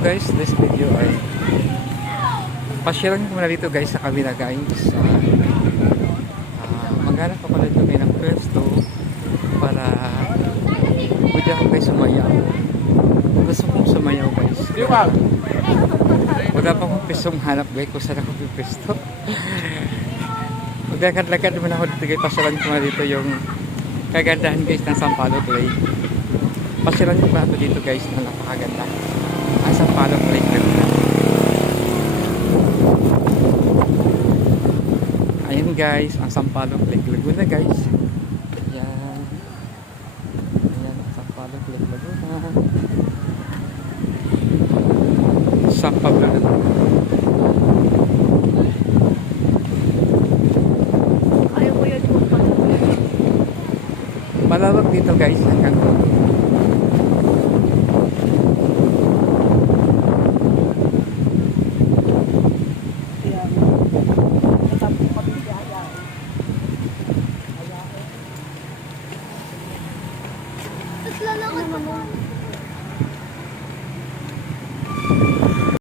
So guys, this video ay pasyalan ko muna dito guys sa kabila guys. Maghanap ako dito kayo ng pwesto para pwede ako guys sumayaw. Gusto kong sumayaw guys. Wala pa akong pwestong hanap guys kung saan ako pwesto. Maglakad-lakad naman ako dito guys. Pasyalan ko muna dito yung kagandahan guys ng Sampaloc Lake. Pasyalan ko ba ako dito guys na napakaganda ang Sampaloc Lake Laguna. Ayan guys, ang Sampaloc Lake Laguna guys. Ayan. Ayan ang Sampaloc Lake Laguna. San Pablo Laguna. Ayaw ko yun yung Malawak dito guys hanggang lalakad naman.